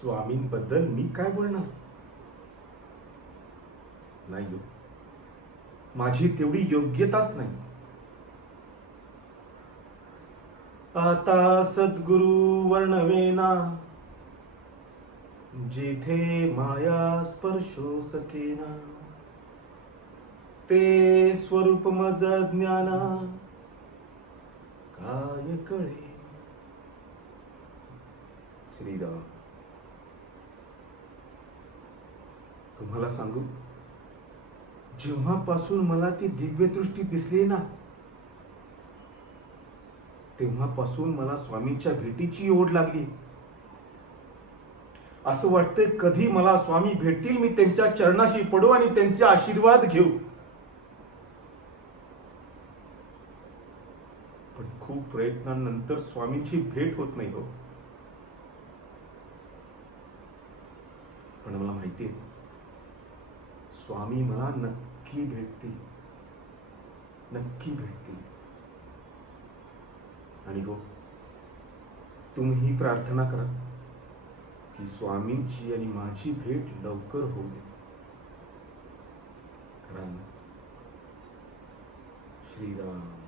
स्वामींबद्दल मी काय बोलणार? नाही हो, माझी तेवढी योग्यताच नाही. आता सद्गुरु वर्णवेना, जेथे माया स्पर्शो सकेना, ते स्वरूप मज ज्ञाना काय कळे. श्रीराम. तुम्हाला सांगू, जेव्हापासून मला ती दिव्यदृष्टी दिसली ना, तेव्हापासून मला स्वामींच्या भेटीची ओढ लागली. असं वाटतंय कधी मला स्वामी भेटतील, मी त्यांच्या चरणाशी पडू आणि त्यांचे आशीर्वाद घेऊ. पण खूप प्रयत्नांनंतर स्वामींची भेट होत नाही हो. पण मला माहिती आहे, स्वामी मला नक्की भेटतील, नक्की भेटतील. आणि हो, तुम्ही प्रार्थना करा की स्वामींची आणि माझी भेट लवकर होऊ दे. कराल ना? श्रीराम.